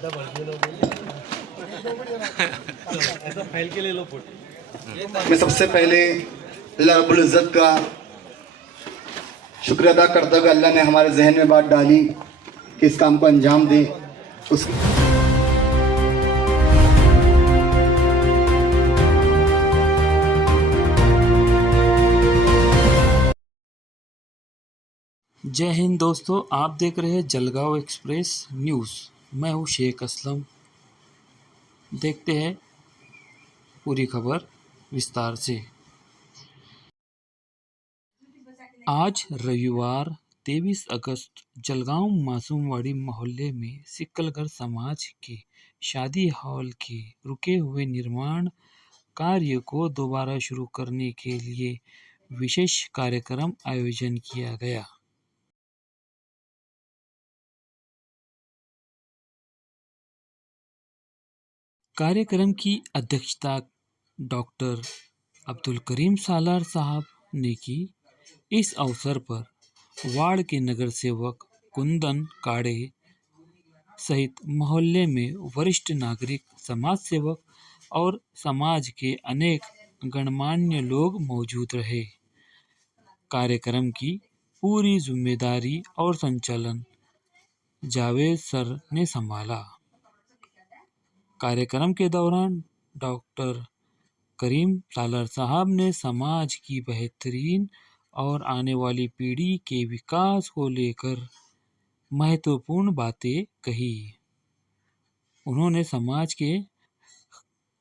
ऐसा फाइल के ले लो फोटो। मैं सबसे पहले अल्लाह रब्बुल इज़्ज़त का शुक्र अदा करता हूँ कि अल्लाह ने हमारे जहन में बात डाली कि इस काम को अंजाम दें। उस जय हिंद दोस्तों, आप देख रहे हैं जलगांव एक्सप्रेस न्यूज़। मैं हूं शेख असलम। देखते हैं पूरी खबर विस्तार से। आज रविवार 23 अगस्त जलगांव मासूमवाड़ी मोहल्ले में सिकलगर समाज के शादी हॉल के रुके हुए निर्माण कार्य को दोबारा शुरू करने के लिए विशेष कार्यक्रम आयोजन किया गया। कार्यक्रम की अध्यक्षता डॉक्टर अब्दुल करीम सालार साहब ने की। इस अवसर पर वार्ड के नगर सेवक कुंदन काड़े सहित मोहल्ले में वरिष्ठ नागरिक, समाज सेवक और समाज के अनेक गणमान्य लोग मौजूद रहे। कार्यक्रम की पूरी जिम्मेदारी और संचालन जावेद सर ने संभाला। कार्यक्रम के दौरान डॉक्टर करीम सालार साहब ने समाज की बेहतरीन और आने वाली पीढ़ी के विकास को लेकर महत्वपूर्ण बातें कही। उन्होंने समाज के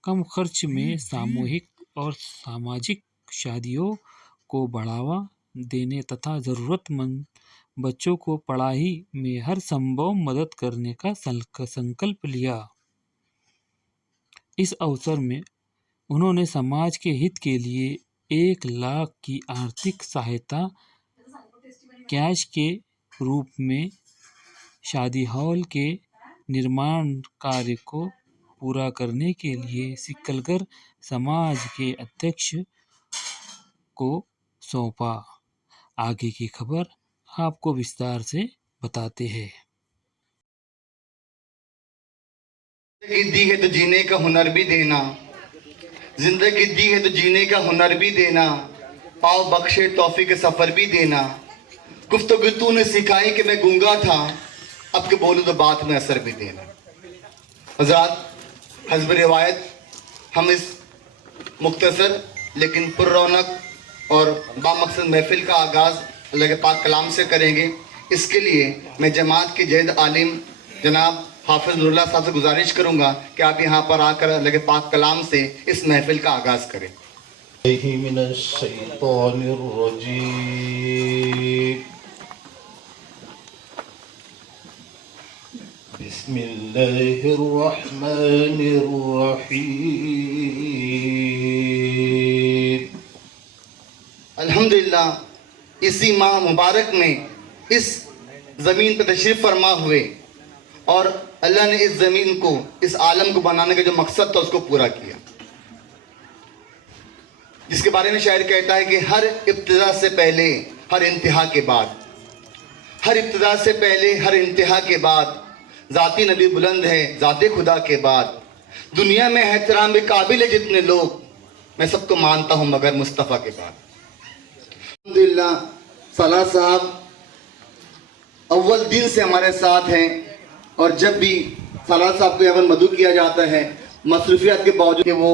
कम खर्च में सामूहिक और सामाजिक शादियों को बढ़ावा देने तथा ज़रूरतमंद बच्चों को पढ़ाई में हर संभव मदद करने का संकल्प लिया। इस अवसर में उन्होंने समाज के हित के लिए 1 लाख की आर्थिक सहायता कैश के रूप में शादी हॉल के निर्माण कार्य को पूरा करने के लिए सिकलगर समाज के अध्यक्ष को सौंपा। आगे की खबर आपको विस्तार से बताते हैं। जिंदगी दी है तो जीने का हुनर भी देना, जिंदगी दी है तो जीने का हुनर भी देना, पाओ बख्शे तौफीक सफर भी देना। गुफ्तगू तूने सिखाई कि मैं गूंगा था, अब के बोलूं तो बात में असर भी देना। हज़रात, हस्ब रिवायत हम इस मुख्तसर लेकिन पुररौनक और बामकसद महफिल का आगाज़ अल्लाह के पाक कलाम से करेंगे। इसके लिए मैं जमात के जैद आलिम जनाब हाफिज नुरुल्लाह साहब से गुजारिश करूंगा कि आप यहाँ पर आकर अल्लाह के पाक कलाम से इस महफिल का आगाज़ करें। अल्हम्दुलिल्लाह इसी माह मुबारक में इस ज़मीन पर तशरीफ़ फरमा हुए और अल्लाह ने इस ज़मीन को, इस आलम को बनाने का जो मकसद था उसको पूरा किया, जिसके बारे में शायर कहता है कि हर इब्तिदा से पहले हर इंतहा के बाद, हर इब्तिदा से पहले हर इंतहा के बाद ज़ाती नबी बुलंद है ज़ाते खुदा के बाद। दुनिया में एहतराम के काबिल है जितने लोग, मैं सबको मानता हूँ मगर मुस्तफ़ा के बाद। अल्हम्दुलिल्लाह सालार साहब अव्वल दिन से हमारे साथ हैं और जब भी सालार साहब को यहाँ मदू किया जाता है, मसरूफियत के बावजूद कि वो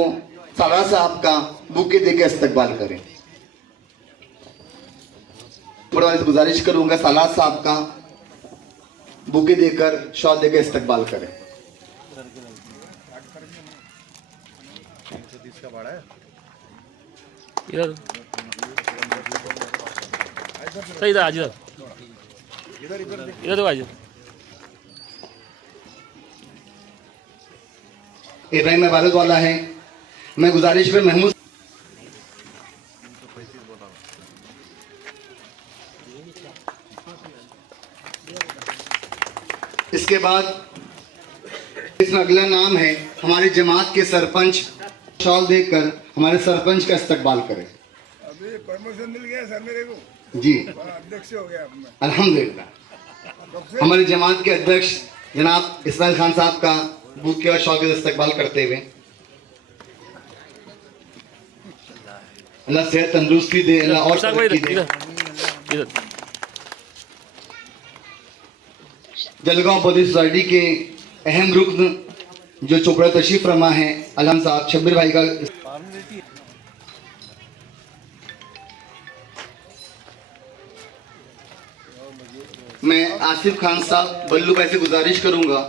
सालार साहब का बुके देकर इस्तकबाल करें। बड़े वाले से गुजारिश करूँगा सालार साहब का बुके देकर, शॉल देकर इस्तकबाल करें। इधर आज इधर तो आज इब्राहिम इबादत वाला है। मैं गुजारिश में महमूद इसके बाद इसमें अगला नाम है हमारी जमात के सरपंच, शॉल देकर हमारे सरपंच का इस्तकबाल करें। अभी प्रमोशन मिल गया सर मेरे को जी, अध्यक्ष हो गया। अल्हम्दुलिल्लाह हमारी जमात के अध्यक्ष जनाब इस्माइल खान साहब का बुके और शौक इस्तकबाल करते हुए अल्लाह सेहत तंदुरुस्ती दे, अल्लाह और मुश्ताक भाई तरक्की दे। इधर जलगांव पौधी सोसाइटी के अहम रुकन जो चोपड़ा तशरीफ फरमा है अलहम साहब शब्बीर भाई का मैं आसिफ खान साहब बल्लू भाई से गुजारिश करूंगा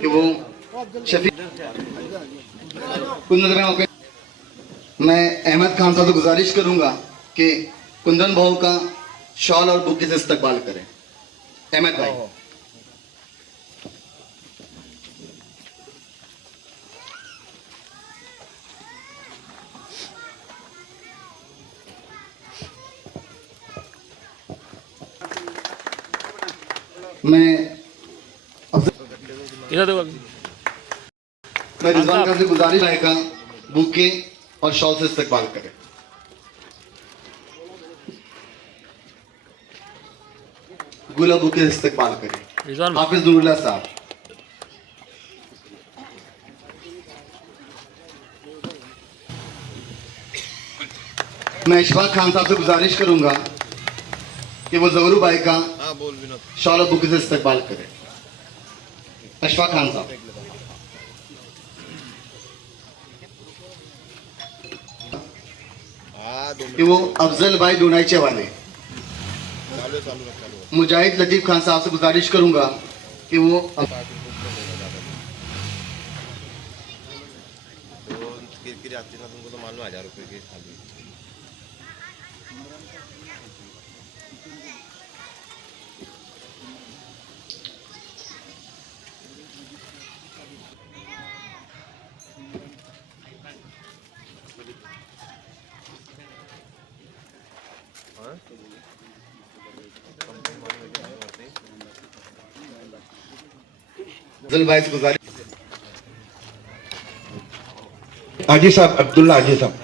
कि वो शफी मैं अहमद खान साहब से गुजारिश करूंगा कि कुंदन भाऊ का शॉल और बुके से इस्तकबाल करें। अहमद भाई मैं इधर देखो। मैं रिजवान खान से गुजारिश रहेगा बुके और शॉल से इस्तकबाल करें। गुला बुके से इस्तकबाल करें। रिजवान हाफिज नूरुल्लाह साहब मैं इशफाक खान साहब से गुजारिश करूंगा कि वो जहरू भाई का शॉल और बुके से इस्तकबाल करें। अशफाक खान साहब कि वो अफजल भाई डोनाइचे वाले मुजाहिद लतीफ खान साहब से गुजारिश करूंगा कि वो किरकिरी आती ना तुमको तो मालूम 1000 रुपए की खाली। अफजल भाई से गुजारिश हाजी साहब अब्दुल्ला हाजी साहब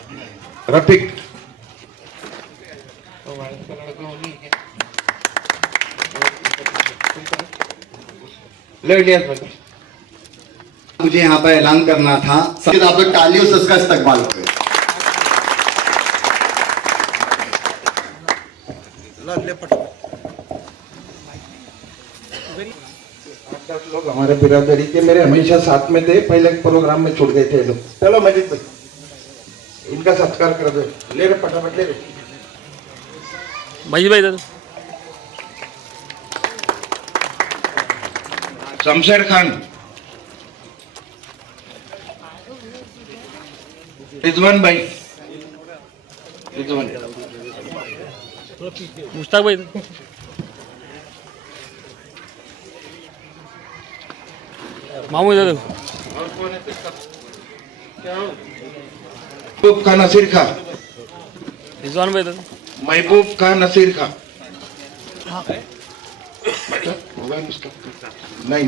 रफीक ले लिया मुझे यहाँ पर ऐलान करना था सबसे आप लोग तालियों से उसका इस्तकबाल करें। लोग हमारे बिरादरी के मेरे हमेशा साथ में थे, पहले प्रोग्राम में छूट गए थे ये लोग। चलो मजीद भाई इनका सत्कार कर दो। ले रे फटाफट ले रे। मजीद भाई इधर शमशेर खान, रिजवान भाई, रिजवान मुश्ताक भाई इधर। मामू इधर देखो। महबूब खान नसीर खां, रिजवान भाई इधर। महबूब खान नसीर खां होगा उसका? नहीं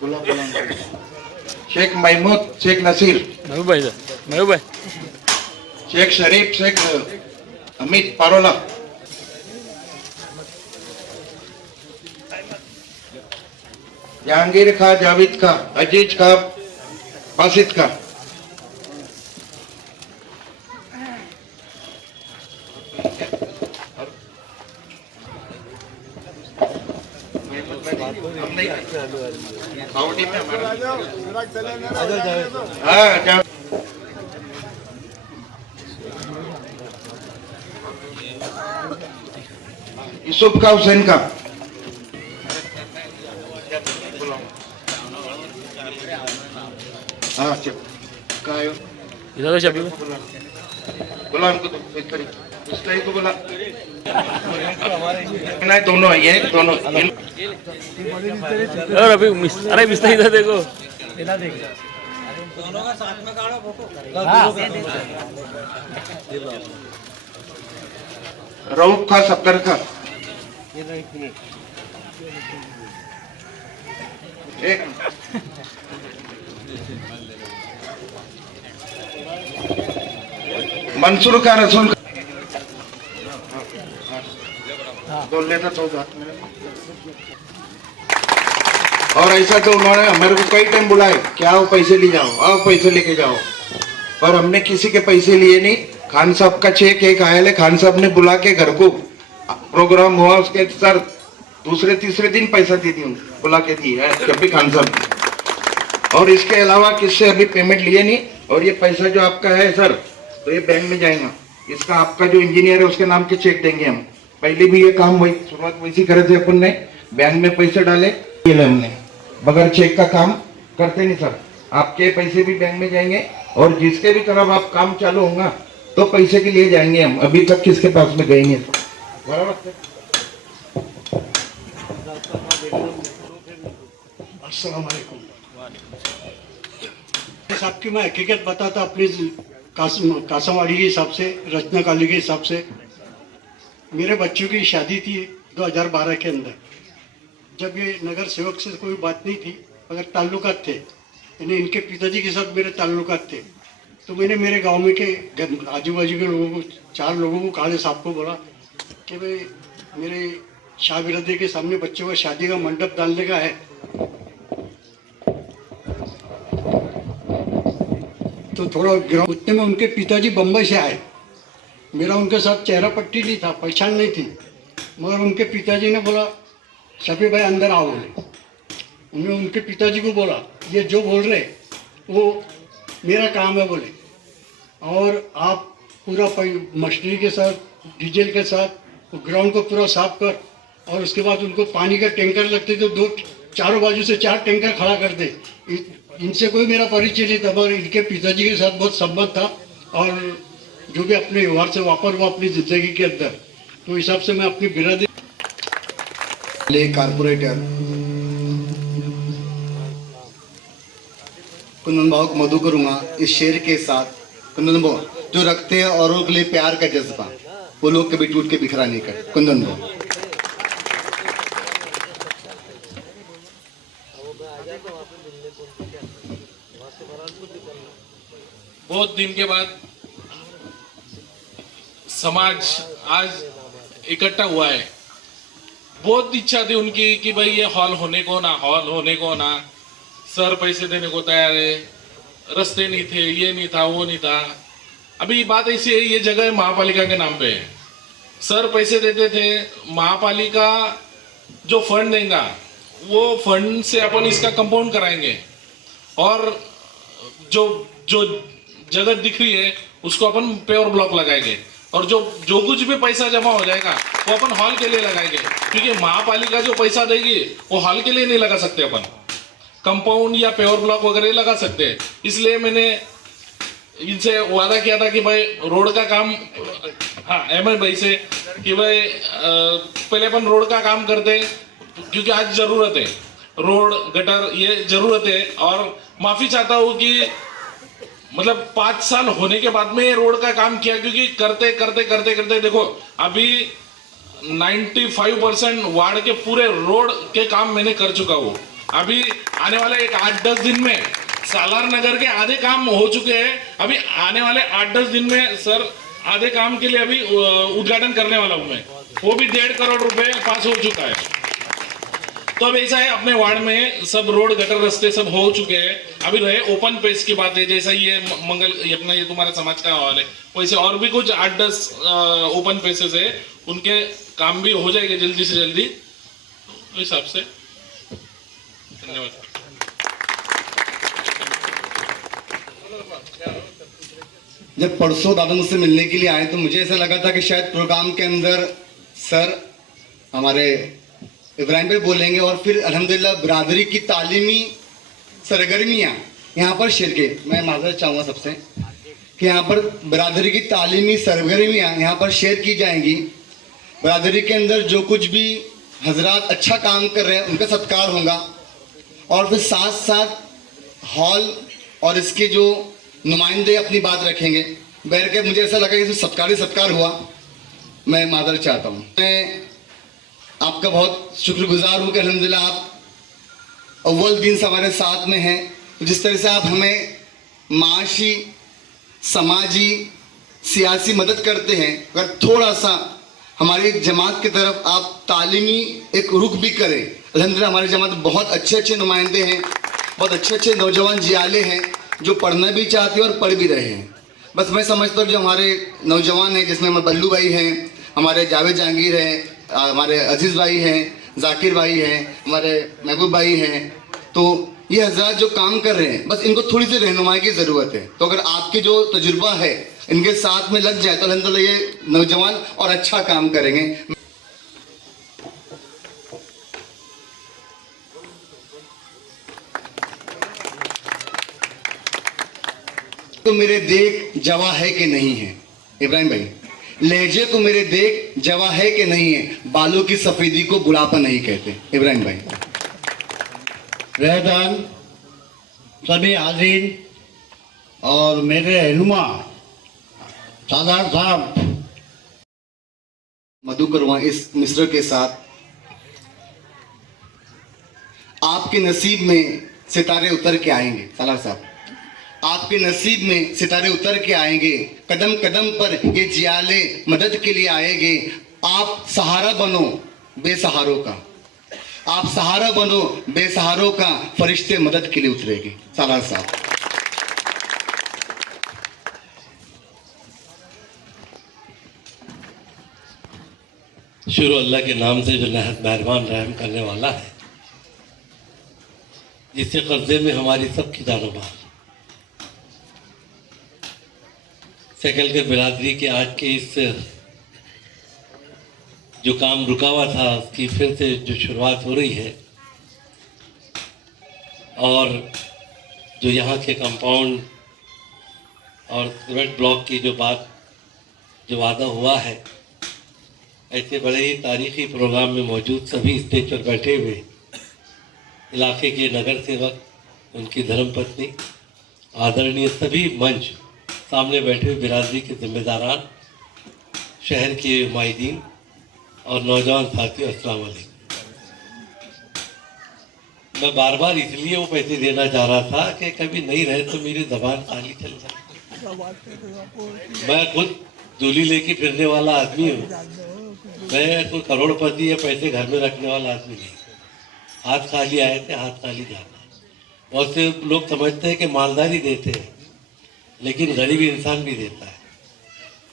गुलाम भाई। शेख महमूद शेख नसीर, महबूब भाई इधर। महबूब भाई शेख शरीफ शेख अमित पारोला, जहांगीर खां जावेद खां, अजीज खां, बासित खां, हाँ यूसुफ का हुसैन का, हाँ चल कायो इधर देखो शबीर बोला उनको तो इसका ही तो बोला नहीं दोनों है ये दोनों और अभी अरे मिस्त्री इधर देखो। रऊफ खां सफदर खां, एक मंसूर खां रसूल दो लेता तो और ऐसा तो उन्होंने मेरे को कई टाइम बुलाए कि आओ पैसे ले जाओ, आओ पैसे लेके जाओ, पर हमने किसी के पैसे लिए नहीं। खान साहब का चेक एक आया है, खान साहब ने बुला के घर को प्रोग्राम हुआ, उसके सर दूसरे तीसरे दिन पैसा दे दी, बुला के दी है जब भी खान साहब ने। और इसके अलावा किससे अभी पेमेंट लिए नहीं। और ये पैसा जो आपका है सर, तो ये बैंक में जाएगा, इसका आपका जो इंजीनियर है उसके नाम के चेक देंगे हम। पहले भी ये काम वही शुरुआत वैसी करे थे अपन ने, बैंक में पैसे डाले हमने, बगैर चेक का काम करते नहीं सर। आपके पैसे भी बैंक में जाएंगे और जिसके भी तरफ आप काम चालू होगा तो पैसे के लिए जाएंगे हम। अभी तक किसके पास में गए नहीं बराबर। अस्सलाम वालेकुम साहब की मैं हकीकत बताता अपनी कासमवाड़ी के हिसाब से, रचना कॉलोनी के हिसाब से। मेरे बच्चों की शादी थी 2012 के अंदर, जब ये नगर सेवक से कोई बात नहीं थी मगर ताल्लुकात थे, यानी इनके पिताजी के साथ मेरे ताल्लुकात थे। तो मैंने मेरे गांव में के आजू बाजू के लोगों को, 4 लोगों को, काले साहब को बोला कि भाई मेरे शाह बिरादरी के सामने बच्चों का शादी का मंडप डालने का है, तो थोड़ा उतने में उनके पिताजी बम्बई से आए। मेरा उनके साथ चेहरा पट्टी नहीं था, पहचान नहीं थी, मगर उनके पिताजी ने बोला शफी भाई अंदर आओ बोले। उन्होंने उनके पिताजी को बोला ये जो बोल रहे वो मेरा काम है बोले, और आप पूरा मशीनरी के साथ, डीजल के साथ ग्राउंड को पूरा साफ कर, और उसके बाद उनको पानी का टैंकर लगते तो 2 चारों बाजू से 4 टैंकर खड़ा कर दे। इनसे कोई मेरा परिचय नहीं था, मगर इनके पिताजी के साथ बहुत संबंध था, और जो भी अपने व्यवहार से वापर हुआ अपनी जिंदगी के अंदर, तो हिसाब से मैं अपनी बिरादरी कारपोरेटर कुंदन भाव को मधु करूंगा इस शेर के साथ। कुंदन भाव जो रखते हैं औरों के लिए प्यार का जज्बा, वो लोग कभी टूट के बिखरा नहीं करते। कुंदन भाव बहुत दिन के बाद समाज आज इकट्ठा हुआ है। बहुत इच्छा थी उनकी कि भाई ये हॉल होने को ना, हॉल होने को ना, सर पैसे देने को तैयार है, रास्ते नहीं थे, ये नहीं था, वो नहीं था। अभी बात ऐसी है, ये जगह महापालिका के नाम पे है। सर पैसे देते थे, महापालिका जो फंड देगा वो फंड से अपन इसका कंपाउंड कराएंगे, और जो जो जगह दिख रही है उसको अपन पेवर ब्लॉक लगाएंगे, और जो कुछ भी पैसा जमा हो जाएगा वो अपन हॉल के लिए लगाएंगे, क्योंकि महापालिका जो पैसा देगी वो हॉल के लिए नहीं लगा सकते, अपन कंपाउंड या पेवर ब्लॉक वगैरह लगा सकते हैं। इसलिए मैंने इनसे वादा किया था कि भाई रोड का काम, हाँ अहमद भाई से, कि भाई पहले अपन रोड का काम करते हैं, क्योंकि आज जरूरत है, रोड गटर ये जरूरत है। और माफी चाहता हूँ कि मतलब 5 साल होने के बाद में रोड का काम किया, क्योंकि करते करते करते करते देखो अभी 95% वार्ड के पूरे रोड के काम मैंने कर चुका हूँ। अभी आने वाले एक 8-10 दिन में सालार नगर के आधे काम हो चुके हैं। अभी आने वाले 8-10 दिन में सर आधे काम के लिए अभी उद्घाटन करने वाला हूँ मैं, वो भी 1.5 करोड़ रुपए पास हो चुका है। तो अब ऐसा है, अपने वार्ड में सब रोड गटर रास्ते सब हो चुके हैं। अभी रहे ओपन पेस की बात है, जैसा ये मंगल अपना ये तुम्हारे समाज का हॉल है, वैसे और भी कुछ 8-10 ओपन पेसेस है, उनके काम भी हो जाएंगे जल्दी से जल्दी। तो हिसाब से धन्यवाद। जब परसों दादा मुझसे मिलने के लिए आए तो मुझे ऐसा लगा था कि शायद प्रोग्राम के अंदर सर हमारे इब्राहिम भाई बोलेंगे, और फिर अल्हम्दुलिल्लाह बिरादरी की तालीमी सरगर्मियाँ यहाँ पर शेयर के, मैं माजरत चाहूँगा सबसे कि यहाँ पर बिरादरी की तालीमी सरगर्मियाँ यहाँ पर शेयर की जाएंगी। बिरादरी के अंदर जो कुछ भी हजरात अच्छा काम कर रहे हैं उनका सत्कार होगा, और फिर साथ साथ हॉल और इसके जो नुमाइंदे अपनी बात रखेंगे। बैठ के मुझे ऐसा लगा कि सत्कार ही सत्कार हुआ। मैं माजरत चाहता हूँ, मैं आपका बहुत शुक्रगुजार हूँ कि अल्हम्दुलिल्लाह आप अव्वल दिन से हमारे साथ में हैं। जिस तरह से आप हमें माशी, समाजी, सियासी मदद करते हैं, अगर थोड़ा सा हमारी जमात की तरफ आप तालीमी एक रुख भी करें, अल्हम्दुलिल्लाह हमारी जमात में बहुत अच्छे अच्छे नुमाइंदे हैं, बहुत अच्छे अच्छे नौजवान जियाले हैं जो पढ़ना भी चाहते हैं और पढ़ भी रहे हैं। बस मैं समझता हूँ जो हमारे नौजवान हैं, जिसमें हमारे बल्लू भाई हैं, हमारे जावेद जहांगीर हैं, हमारे अजीज़ भाई हैं, जाकिर भाई हैं, हमारे महबूब भाई हैं, तो ये हजरात जो काम कर रहे हैं, बस इनको थोड़ी सी रहनुमाई की ज़रूरत है। तो अगर आपकी जो तजुर्बा है इनके साथ में लग जाए तो अल्हम्दुलिल्लाह ये नौजवान और अच्छा काम करेंगे। तो मेरे देख जवा है कि नहीं है, इब्राहिम भाई, लहजे को मेरे देख जवा है कि नहीं है, बालों की सफेदी को बुढ़ापा नहीं कहते। इब्राहिम भाई। रहदान सभी हाजिर और मेरे रहनुमा सादार साहब, मधु करवा इस मिस्र के साथ, आपके नसीब में सितारे उतर के आएंगे। सालार साहब, आपके नसीब में सितारे उतर के आएंगे, कदम कदम पर ये जियाले मदद के लिए आएंगे। आप सहारा बनो बेसहारों का, आप सहारा बनो बेसहारों का, फरिश्ते मदद के लिए उतरेंगे। सालार साहब। शुरू अल्लाह के नाम से जो नहायत मेहरबान रहम करने वाला है, जिससे कर्जे में हमारी सबकी दारोबार। सकल के बिरादरी के आज के इस जो काम रुका हुआ था उसकी फिर से जो शुरुआत हो रही है, और जो यहाँ के कंपाउंड और सीमेंट ब्लॉक की जो वादा हुआ है, ऐसे बड़े ही तारीखी प्रोग्राम में मौजूद सभी स्टेज पर बैठे हुए इलाके के नगर सेवक, उनकी धर्मपत्नी, आदरणीय सभी मंच सामने बैठे हुए बिरादरी के जिम्मेदारान, शहर के माहिदीन और नौजवान साथियों, अस्सलाम वालेकुम। मैं बार बार इसलिए वो पैसे देना चाह रहा था कि कभी नहीं रहे तो मेरी ज़बान खाली चल जाए। मैं खुद दूली लेके फिरने वाला आदमी हूँ, मैं कोई करोड़पति या पैसे घर में रखने वाला आदमी नहीं। हाथ खाली आए थे, हाथ खाली जाना। बहुत से लोग समझते हैं कि मालदारी देते हैं, लेकिन गरीब इंसान भी देता है।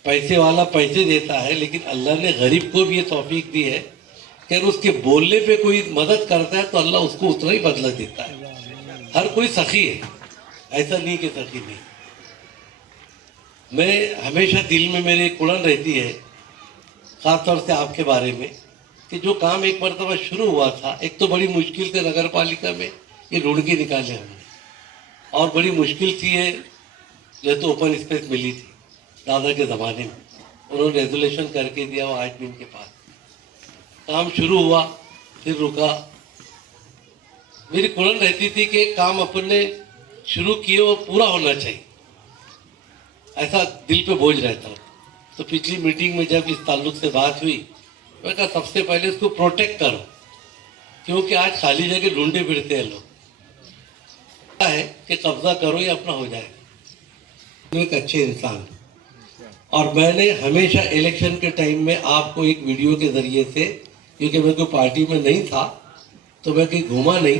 पैसे वाला पैसे देता है, लेकिन अल्लाह ने गरीब को भी ये तौफीक दी है कि अगर उसके बोलने पे कोई मदद करता है तो अल्लाह उसको उतना ही बदला देता है। हर कोई सखी है, ऐसा नहीं कि सखी नहीं। मैं हमेशा दिल में मेरे कुड़न रहती है, खासतौर से आपके बारे में, कि जो काम एक मरतबा शुरू हुआ था, एक तो बड़ी मुश्किल से नगर पालिका में ये ढूंढ के निकाले हमने, और बड़ी मुश्किल थी ये जो तो ओपन स्पेस मिली थी दादा के ज़माने में, उन्होंने रेजोल्यूशन करके दिया, वो आज भी इनके पास काम शुरू हुआ, फिर रुका। मेरी कुरन रहती थी कि काम अपने शुरू किए वो पूरा होना चाहिए, ऐसा दिल पे बोझ रहता। तो पिछली मीटिंग में जब इस ताल्लुक से बात हुई, मैं कहा सबसे पहले इसको प्रोटेक्ट करो, क्योंकि आज खाली जगह ढूंढे फिरते हैं लोग, है कि कब्जा करो या अपना हो जाए। एक अच्छे इंसान, और मैंने हमेशा इलेक्शन के टाइम में आपको एक वीडियो के ज़रिए से, क्योंकि मैं कोई पार्टी में नहीं था तो मैं कहीं घूमा नहीं,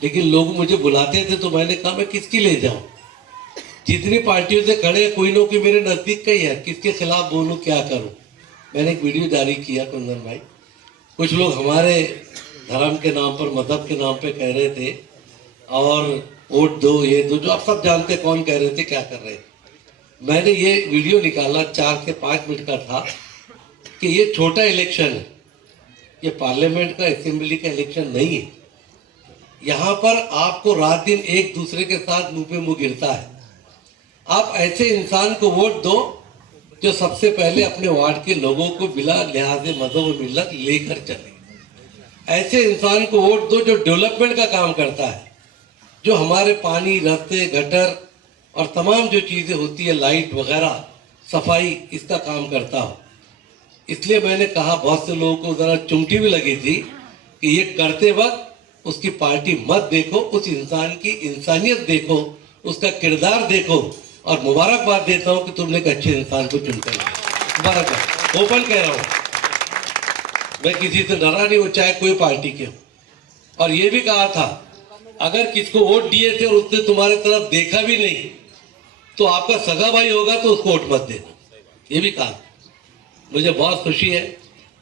लेकिन लोग मुझे बुलाते थे तो मैंने कहा मैं किसकी ले जाऊं, जितनी पार्टियों से खड़े कोई ना कोई मेरे नज़दीक का ही है, किसके खिलाफ बोलूं, क्या करूं। मैंने एक वीडियो जारी किया कुंदन भाई, कुछ लोग हमारे धर्म के नाम पर, मजहब के नाम पर कह रहे थे, और वोट दो, ये दो, जो आप सब जानते कौन कह रहे थे, क्या कर रहे थे। मैंने ये वीडियो निकाला 4 से 5 मिनट का था कि ये छोटा इलेक्शन है, ये पार्लियामेंट का, असेंबली का इलेक्शन नहीं है। यहाँ पर आपको रात दिन एक दूसरे के साथ मुंह पे मुंह गिरता है। आप ऐसे इंसान को वोट दो जो सबसे पहले अपने वार्ड के लोगों को बिला लिहाज मजहब और मिल्लत लेकर चले। ऐसे इंसान को वोट दो जो डेवलपमेंट का काम करता है, जो हमारे पानी, रास्ते, गटर और तमाम जो चीज़ें होती है, लाइट वगैरह, सफाई, इसका काम करता हो। इसलिए मैंने कहा, बहुत से लोगों को ज़रा चुमटी भी लगी थी कि ये करते वक्त उसकी पार्टी मत देखो, उस इंसान की इंसानियत देखो, उसका किरदार देखो, और मुबारकबाद देता हूँ कि तुमने एक अच्छे इंसान को चुनकर लिया। मुबारकबाद, ओपन कह रहा हूँ, मैं किसी से डरा नहीं हूँ, चाहे कोई पार्टी के हो। और ये भी कहा था अगर किसको वोट दिए थे और उसने तुम्हारे तरफ देखा भी नहीं तो आपका सगा भाई होगा तो उसको वोट मत देना, ये भी कहा। मुझे बहुत खुशी है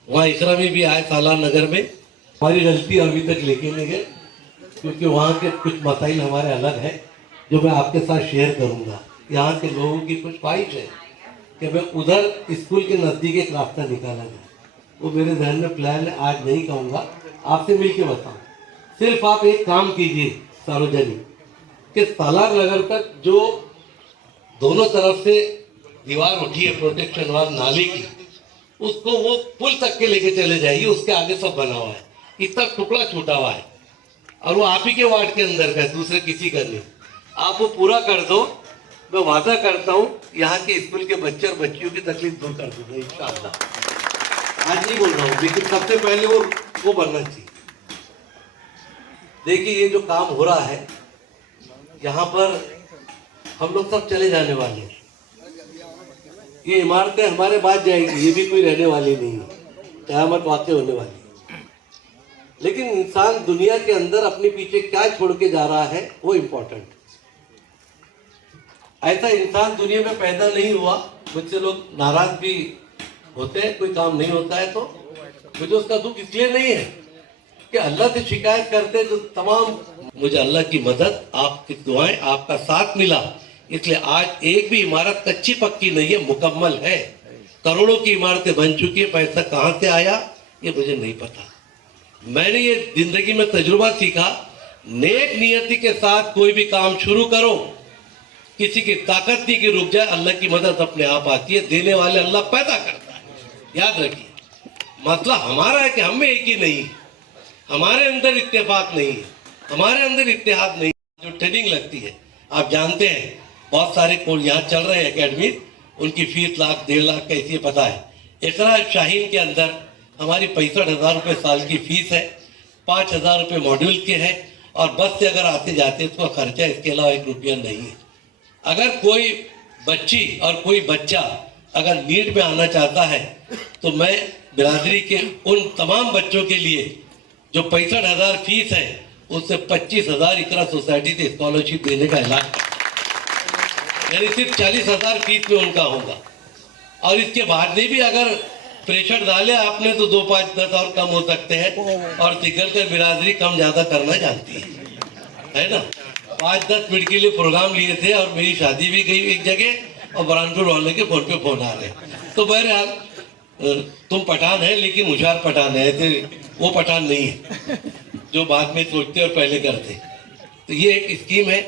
वहाँ इकरामी भी आए सालार नगर में, हमारी गलती अभी तक लेके नहीं गए क्योंकि वहाँ के कुछ मसाइल हमारे अलग है जो मैं आपके साथ शेयर करूँगा। यहाँ के लोगों की कुछ ख्वाहिश है कि मैं उधर स्कूल के नज़दीक एक रास्ता निकाला जाए, वो मेरे जहन में प्लान है, आज नहीं कहूँगा, आपसे मिल के बताऊँ। सिर्फ आप एक काम कीजिए सार्वजनिक कि सालार नगर तक जो दोनों तरफ से दीवार उठी है प्रोटेक्शन वाल नाले की, उसको वो पुल तक के लेके चले जाइए, उसके आगे सब बना हुआ है, इतना टुकड़ा छूटा हुआ है और वो आप ही के वार्ड के अंदर का है, दूसरे किसी का नहीं। आप वो पूरा कर दो, मैं वादा करता हूँ यहाँ के स्कूल के बच्चे और बच्चियों की तकलीफ दूर कर दूंगा इंशाअल्लाह। आज नहीं बोल रहा हूँ लेकिन सबसे पहले वो बनना चाहिए। देखिए ये जो काम हो रहा है यहाँ पर हम लोग सब चले जाने वाले हैं, ये इमारतें हमारे बाद जाएगी, ये भी कोई रहने वाली नहीं है, क़यामत वाक़ई होने वाली है। लेकिन इंसान दुनिया के अंदर अपने पीछे क्या छोड़ के जा रहा है वो इम्पोर्टेंट। ऐसा इंसान दुनिया में पैदा नहीं हुआ, मुझसे लोग नाराज भी होते हैं, कोई काम नहीं होता है तो मुझे उसका दुख इसलिए नहीं है कि अल्लाह से शिकायत करते तो तमाम, मुझे अल्लाह की मदद, आपकी दुआएं, आपका साथ मिला, इसलिए आज एक भी इमारत कच्ची पक्की नहीं है, मुकम्मल है। करोड़ों की इमारतें बन चुकी है, पैसा कहाँ से आया ये मुझे नहीं पता। मैंने ये जिंदगी में तजुर्बा सीखा, नेक नियति के साथ कोई भी काम शुरू करो, किसी की ताकत नहीं कि रुक जाए, अल्लाह की मदद अपने आप आती है, देने वाले अल्लाह पैदा करता है, याद रखिए। मसला हमारा है कि हम में एक ही नहीं है, हमारे अंदर इत्तेफाक नहीं है, हमारे अंदर इत्तेहाद नहीं है। जो ट्रेनिंग लगती है आप जानते हैं, बहुत सारे कोर्स यहाँ चल रहे हैं एकेडमी, उनकी फीस लाख 1.5 लाख कैसी है पता है। इकरा शाहीन के अंदर हमारी 65,000 रुपये साल की फीस है, 5,000 रुपये मॉड्यूल के हैं और बस से अगर आते जाते तो खर्चा इसके अलावा 1 रुपया नहीं है। अगर कोई बच्ची और कोई बच्चा अगर नीट में आना चाहता है तो मैं बिरादरी के उन तमाम बच्चों के लिए जो 65,000 फीस है उससे 25,000 इकरा सोसाइटी से स्कॉलरशिप देने का ऐलान, यानी सिर्फ 40,000 फीस में उनका होगा। और इसके बाद में भी अगर प्रेशर डाले आपने तो 2, 5, 10 और कम हो सकते हैं, और निकल कर बिरादरी कम ज्यादा करना जानती है ना। 5-10 मिनट के लिए प्रोग्राम लिए थे और मेरी शादी भी गई एक जगह और बुरहानपुर वाले के फोन पे फोन आ रहे। तो बहरहाल तुम पठान है लेकिन होशियार पठान है, वो पठान नहीं है जो बाद में सोचते और पहले करते। तो ये एक स्कीम है।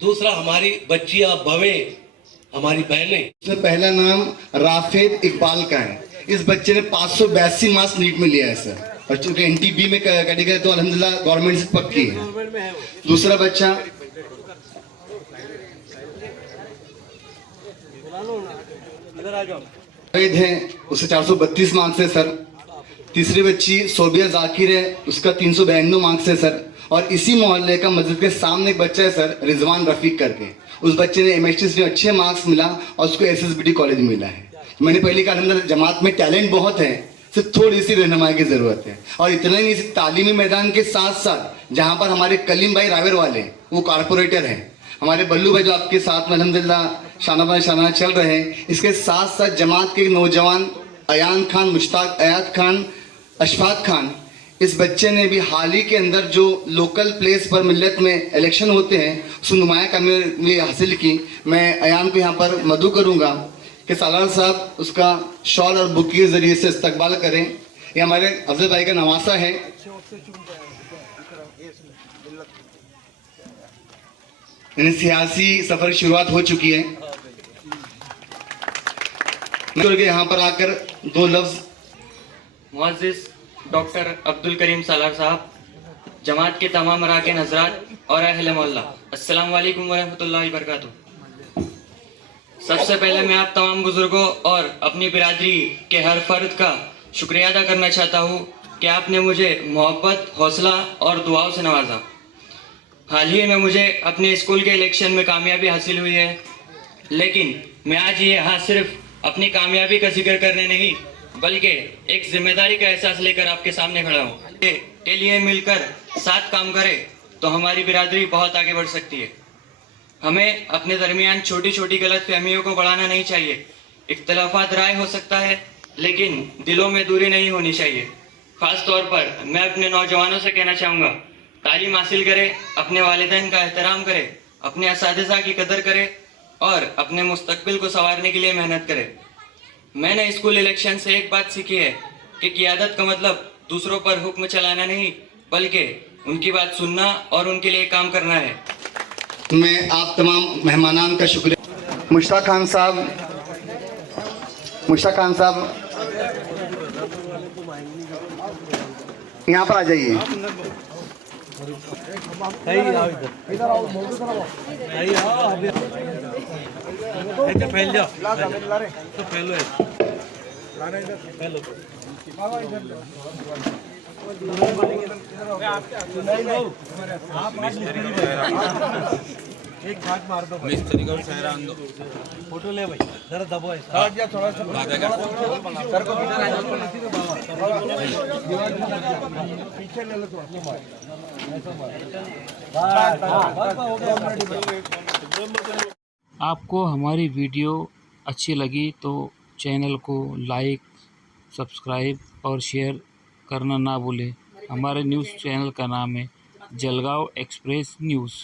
दूसरा, हमारी बच्चियां, बवे, हमारी बहनें, इसमें पहला नाम राफेद इकबाल का है। इस बच्चे ने 582 मार्क्स नीट में लिया है सर, और चूंकि एनटीबी में कैटेगरी तो अल्हम्दुलिल्लाह गवर्नमेंट से पक्की है। दूसरा बच्चा है, उसे 432 मार्क्स है सर। तीसरी बच्ची सोबिया जाकिर है, उसका 392 मार्क्स है सर। और इसी मोहल्ले का मस्जिद के सामने एक बच्चा है सर, रिजवान रफीक करके, उस बच्चे ने एमएसटी में अच्छे मार्क्स मिला और उसको एसएसबीटी कॉलेज मिला है। मैंने पहले कहा अंदर जमात में टैलेंट बहुत है, सिर्फ थोड़ी सी रहनुमाई की जरूरत है। और इतना ही नहीं, सिर्फ तालीमी मैदान के साथ साथ जहाँ पर हमारे कलीम भाई रावेर वाले वो कारपोरेटर हैं, हमारे बल्लू भाई जो आपके साथ में अल्हम्दुलिल्लाह शाना चल रहे हैं, इसके साथ साथ जमात के नौजवान अयान खान, मुश्ताक अयात खान, अशफाक खान, इस बच्चे ने भी हाल ही के अंदर जो लोकल प्लेस पर मिल्लत में इलेक्शन होते हैं उसमें नुमाया कामयाबी हासिल की। मैं अयान को यहाँ पर मदू करूँगा कि सालार साहब उसका शॉल और बुक के जरिए से इस्तकबाल करें। ये हमारे अफजल भाई का नवासा है। सियासी सफर की शुरुआत हो चुकी है। यहाँ पर आकर 2 लफ्ज मुअज़्ज़िज़ डॉक्टर अब्दुल करीम सालार साहब, जमात के तमाम अरकान हज़रात और अहले मोहल्ला, अस्सलाम वालेकुम व रहमतुल्लाहि व बरकातुहू। सबसे पहले मैं आप तमाम बुजुर्गों और अपनी बिरादरी के हर फर्द का शुक्रिया अदा करना चाहता हूँ कि आपने मुझे मोहब्बत, हौसला और दुआओं से नवाजा। हाल ही में मुझे अपने स्कूल के इलेक्शन में कामयाबी हासिल हुई है, लेकिन मैं आज यहाँ सिर्फ अपनी कामयाबी का जिक्र करने नहीं बल्कि एक जिम्मेदारी का एहसास लेकर आपके सामने खड़ा हूँ। के लिए मिलकर साथ काम करें तो हमारी बिरादरी बहुत आगे बढ़ सकती है। हमें अपने दरमियान छोटी छोटी गलत फहमियों को बढ़ाना नहीं चाहिए। इख्तलाफात राय हो सकता है, लेकिन दिलों में दूरी नहीं होनी चाहिए। खास तौर पर मैं अपने नौजवानों से कहना चाहूँगा, तालीम हासिल करें, अपने वालिदैन का एहतराम करें, अपने असातिज़ा की कदर करें और अपने मुस्तकबिल को संवारने के लिए मेहनत करें। मैंने स्कूल इलेक्शन से एक बात सीखी है कि क़ियादत का मतलब दूसरों पर हुक्म चलाना नहीं, बल्कि उनकी बात सुनना और उनके लिए काम करना है। मैं आप तमाम मेहमानान का शुक्रिया। मुश्ताक खान साहब, यहाँ पर आ जाइए। फैल जाओ तो फैलो फैलो एक भाग मार दो मिस्त्री को सहरा दो फोटो ले भाई जरा दबो हट जा थोड़ा सा सर को पीछे ले लो थोड़ा आपको हमारी वीडियो अच्छी लगी तो चैनल को लाइक, सब्सक्राइब और शेयर करना ना भूलें। हमारे न्यूज़ चैनल का नाम है जलगांव एक्सप्रेस न्यूज़।